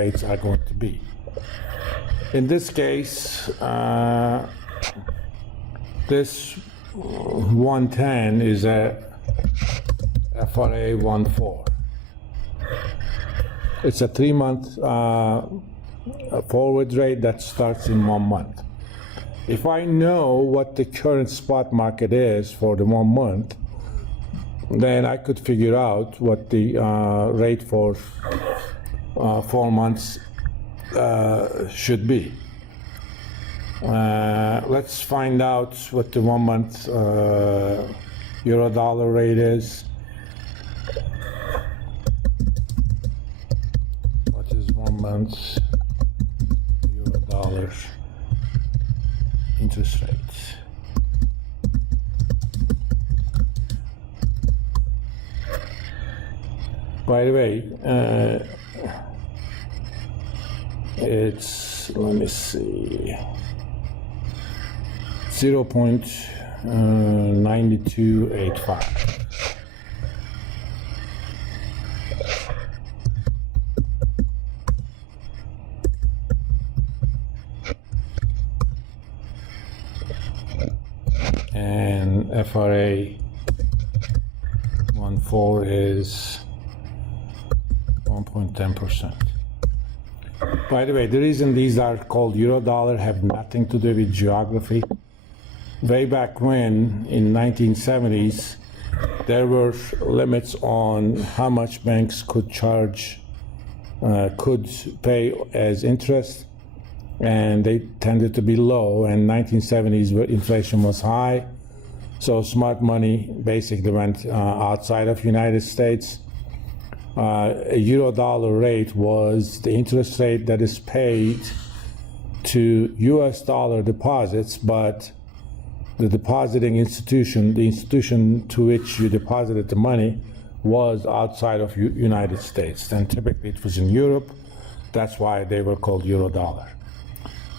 rates are going to be. In this case, this 110 is a FRA 14. It's a 3-month forward rate that starts in 1 month. If I know what the current spot market is for the 1 month, then I could figure out what the rate for 4 months should be. Let's find out what the 1 month euro-dollar rate is. What is 1 month euro-dollar interest rate? By the way, it's, let me see, 0.9285. And FRA 14 is 1.10%. By the way, the reason these are called euro-dollar have nothing to do with geography. Way back when, in 1970s, there were limits on how much banks could charge, could pay as interest, and they tended to be low. And 1970s, where inflation was high, so smart money basically went outside of United States. A euro-dollar rate was the interest rate that is paid to US dollar deposits, but the depositing institution, the institution to which you deposited the money, was outside of United States. And typically it was in Europe. That's why they were called euro-dollar.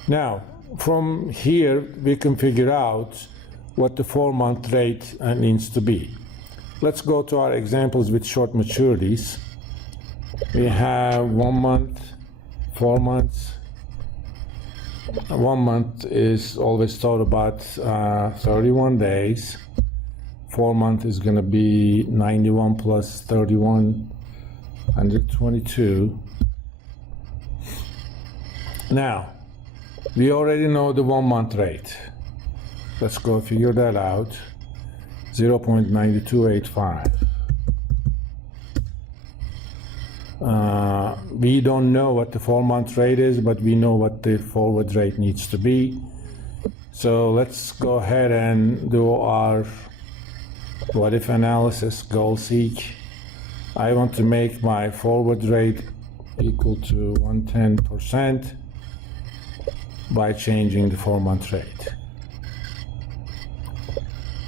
Now, from here, we can figure out what the 4-month rate needs to be. Let's go to our examples with short maturities. We have 1 month, 4 months. 1 month is always thought about 31 days. 4 month is going to be 91 plus 31, 122. Now, we already know the 1 month rate. Let's go figure that out. 0.9285. We don't know what the 4-month rate is, but we know what the forward rate needs to be. So let's go ahead and do our what if analysis, goal seek. I want to make my forward rate equal to 110% by changing the 4-month rate.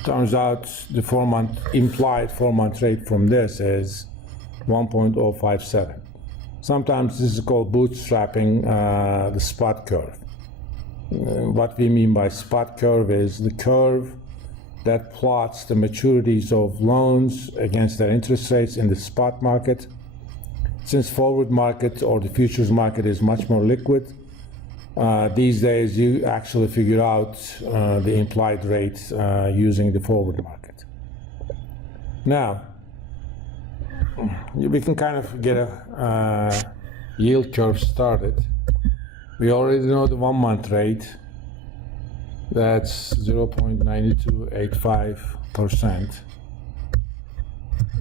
Turns out the implied 4-month rate from this is 1.057. Sometimes this is called bootstrapping the spot curve. What we mean by spot curve is the curve that plots the maturities of loans against their interest rates in the spot market. Since forward market or the futures market is much more liquid, these days you actually figure out the implied rate using the forward market. Now, we can kind of get a yield curve started. We already know the 1-month rate. That's 0.9285%.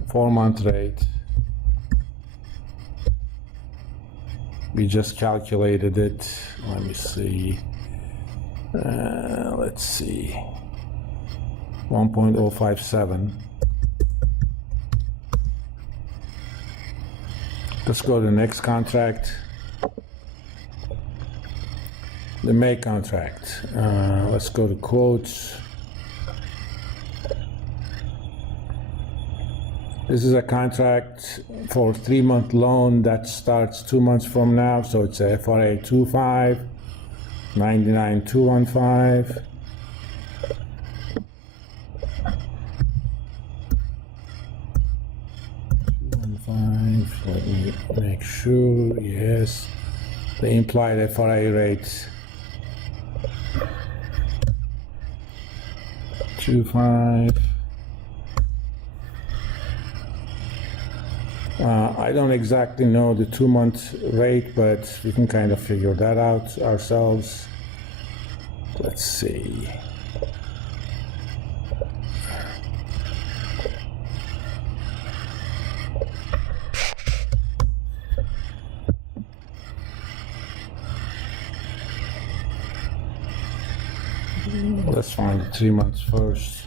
4-month rate. We just calculated it. Let me see. Let's see. 1.057. Let's go to the next contract. The May contract. Let's go to quotes. This is a contract for a 3-month loan that starts 2 months from now, so it's a FRA 25, 99215. Let me make sure, yes. the implied FRA rate 2.5. I don't exactly know the 2-month rate, but we can kind of figure that out ourselves. Let's see. Let's find the 3 months first.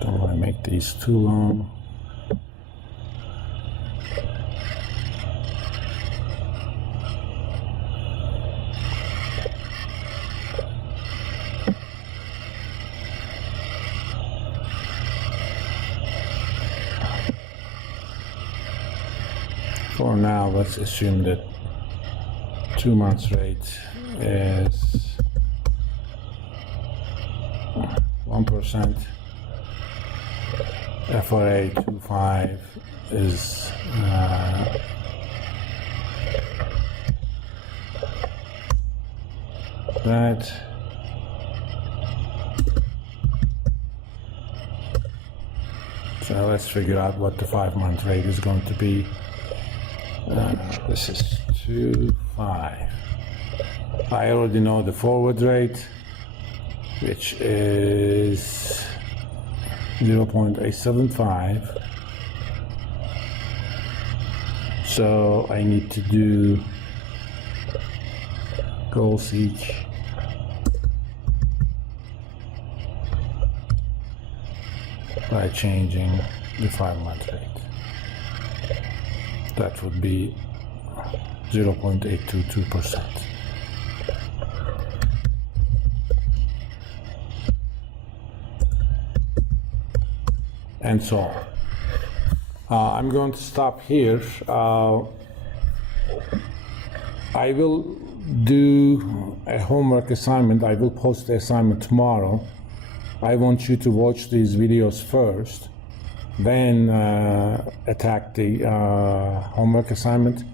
Don't want to make these too long. For now, let's assume that 2 months rate is 1%. FRA 2.5 is that. So let's figure out what the 5-month rate is going to be. This is 2.5. I already know the forward rate, which is 0.875. So I need to do goal seek by changing the 5-month rate. That would be 0.822%. And so on. I'm going to stop here. I will do a homework assignment. I will post the assignment tomorrow. I want you to watch these videos first, then attack the homework assignment.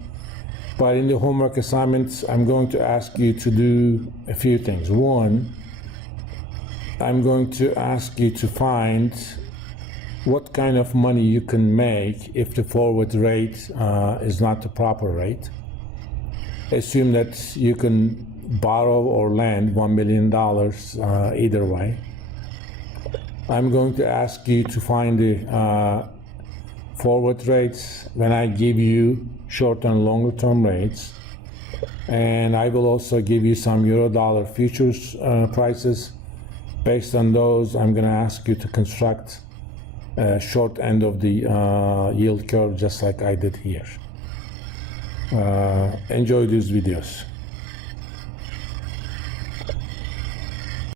But in the homework assignments, I'm going to ask you to do a few things. One, I'm going to ask you to find what kind of money you can make if the forward rate is not the proper rate. Assume that you can borrow or lend $1 million either way. I'm going to ask you to find the forward rates when I give you short and longer term rates. And I will also give you some euro-dollar futures prices. Based on those, I'm going to ask you to construct short end of the yield curve just like I did here. Enjoy these videos.